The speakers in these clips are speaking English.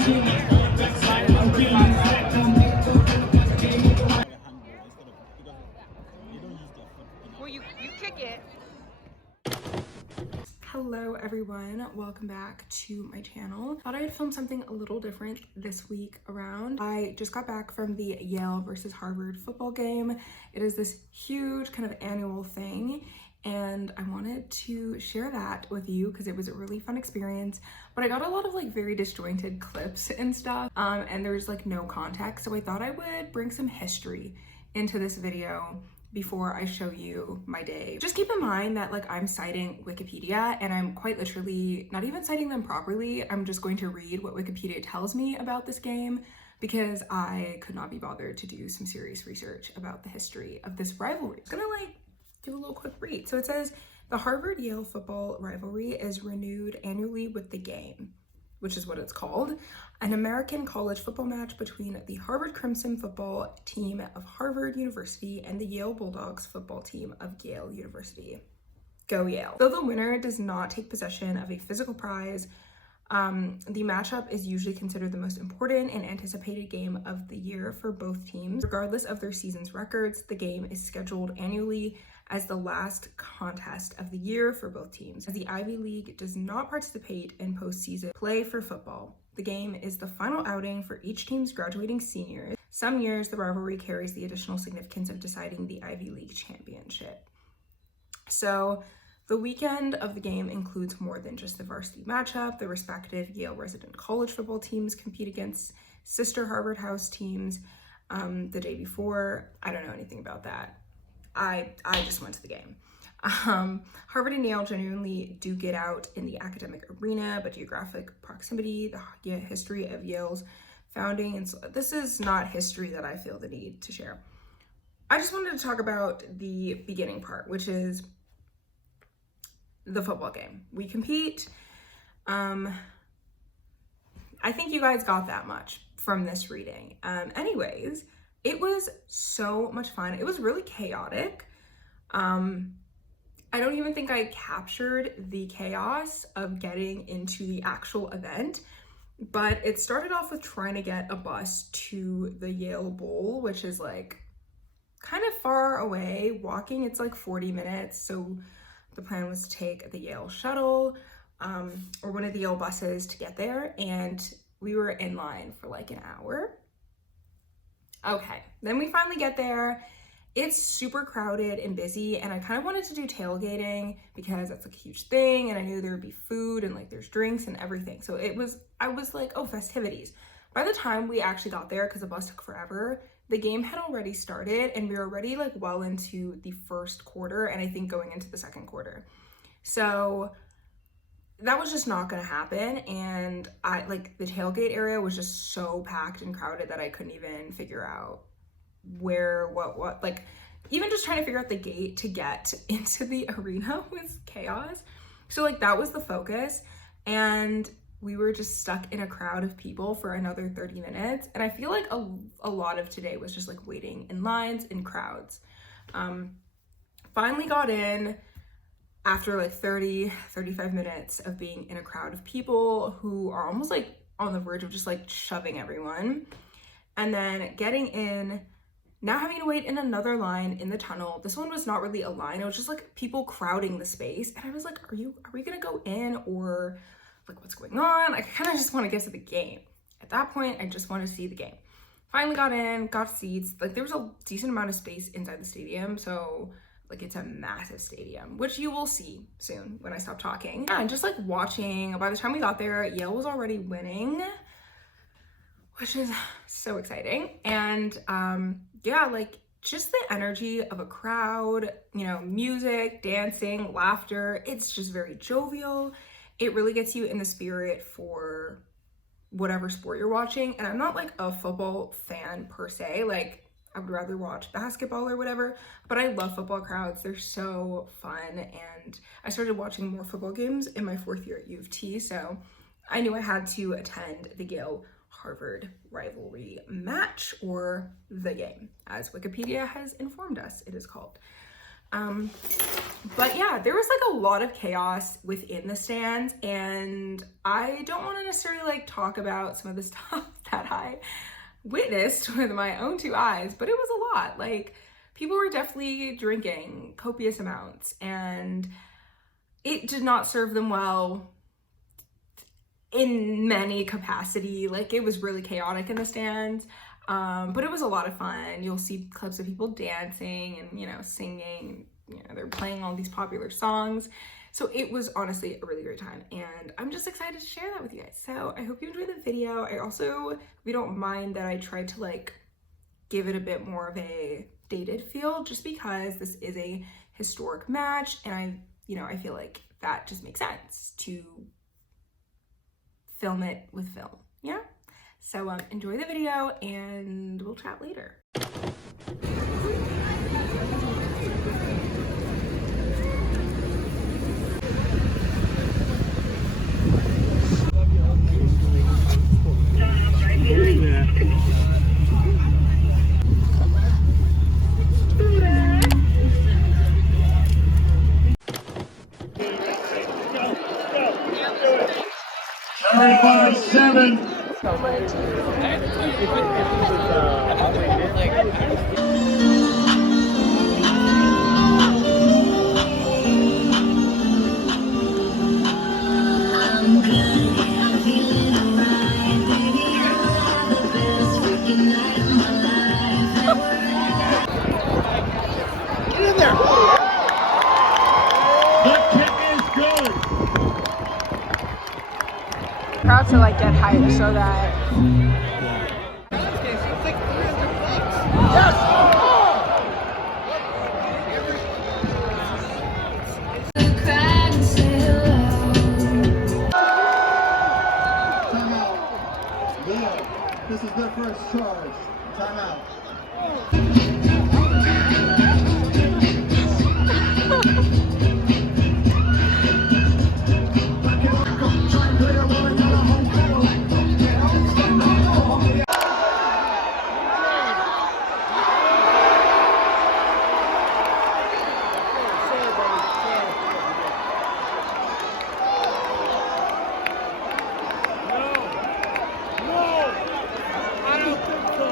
Well, you kick it. Hello everyone, welcome back to my channel. Thought I'd film something a little different this week around. I just got back from the Yale versus Harvard football game. It is this huge kind of annual thing and I wanted to share that with you because it was a really fun experience, but I got a lot of like very disjointed clips and stuff and there's like no context, so I thought I would bring some history into this video before I show you my day. Just keep in mind that like I'm citing Wikipedia and I'm quite literally not even citing them properly. I'm just going to read what Wikipedia tells me about this game because I could not be bothered to do some serious research about the history of this rivalry. I'm gonna like do a little quick read. So it says, the Harvard-Yale football rivalry is renewed annually with the game, which is what it's called, an American college football match between the Harvard Crimson football team of Harvard University and the Yale Bulldogs football team of Yale University. Go Yale. Though the winner does not take possession of a physical prize, the matchup is usually considered the most important and anticipated game of the year for both teams. Regardless of their season's records, the game is scheduled annually as the last contest of the year for both teams. As the Ivy League does not participate in postseason play for football, the game is the final outing for each team's graduating seniors. Some years, the rivalry carries the additional significance of deciding the Ivy League championship. So the weekend of the game includes more than just the varsity matchup. The respective Yale resident college football teams compete against sister Harvard house teams the day before. I don't know anything about that. I just went to the game. Harvard and Yale genuinely do get out in the academic arena, but geographic proximity, the history of Yale's founding, and so this is not history that I feel the need to share. I just wanted to talk about the beginning part, which is the football game. We compete. I think you guys got that much from this reading. Anyways, it was so much fun. It was really chaotic. I don't even think I captured the chaos of getting into the actual event, but it started off with trying to get a bus to the Yale Bowl, which is like kind of far away. Walking, it's like 40 minutes. So the plan was to take the Yale shuttle or one of the Yale buses to get there. And we were in line for like an hour. Okay, then we finally get there. It's super crowded and busy, and I kind of wanted to do tailgating because that's like a huge thing, and I knew there would be food and like there's drinks and everything. So I was like, oh, festivities. By the time we actually got there, because the bus took forever, the game had already started and we were already like well into the first quarter and I think going into the second quarter. So that was just not gonna happen, and I like the tailgate area was just so packed and crowded that I couldn't even figure out where, what, like even just trying to figure out the gate to get into the arena was chaos. So like that was the focus, and we were just stuck in a crowd of people for another 30 minutes. And I feel like a lot of today was just like waiting in lines and crowds. Finally got in after like 35 minutes of being in a crowd of people who are almost like on the verge of just like shoving everyone. And then getting in, now having to wait in another line in the tunnel. This one was not really a line. It was just like people crowding the space. And I was like, are we gonna go in, or like what's going on? I kind of just want to get to the game. At that point, I just want to see the game. Finally got in, got seats. Like there was a decent amount of space inside the stadium. So like it's a massive stadium, which you will see soon when I stop talking. Yeah, and just like watching, by the time we got there, Yale was already winning, which is so exciting. And yeah, like just the energy of a crowd, you know, music, dancing, laughter, it's just very jovial. It really gets you in the spirit for whatever sport you're watching. And I'm not like a football fan per se, like I would rather watch basketball or whatever, but I love football crowds. They're so fun. And I started watching more football games in my 4th year at U of T. So I knew I had to attend the Yale Harvard rivalry match, or the game, as Wikipedia has informed us it is called. But yeah, there was like a lot of chaos within the stands, and I don't want to necessarily like talk about some of the stuff that I witnessed with my own two eyes, but it was a lot. Like, people were definitely drinking copious amounts, and it did not serve them well in many capacity. Like, it was really chaotic in the stands. But it was a lot of fun. You'll see clips of people dancing and, you know, singing. You know, they're playing all these popular songs. So it was honestly a really great time, and I'm just excited to share that with you guys. So I hope you enjoyed the video. I also, we don't mind that I tried to like give it a bit more of a dated feel, just because this is a historic match, and I feel like that just makes sense to film it with film. Yeah. So enjoy the video, and we'll chat later. Get in there! The kick is good! Crowd to like get hyped so that. Yes! Timeout. Yale, this is their first charge. Timeout.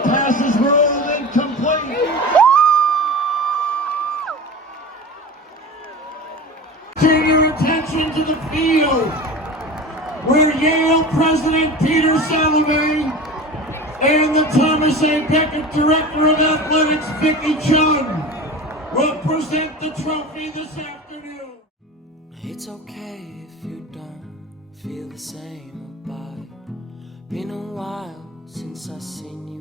Passes ruled incomplete. Turn your attention to the field, where Yale President Peter Salovey and the Thomas A. Beckett Director of Athletics Vicki Chung will present the trophy this afternoon. It's okay if you don't feel the same about it. Been a while since I seen you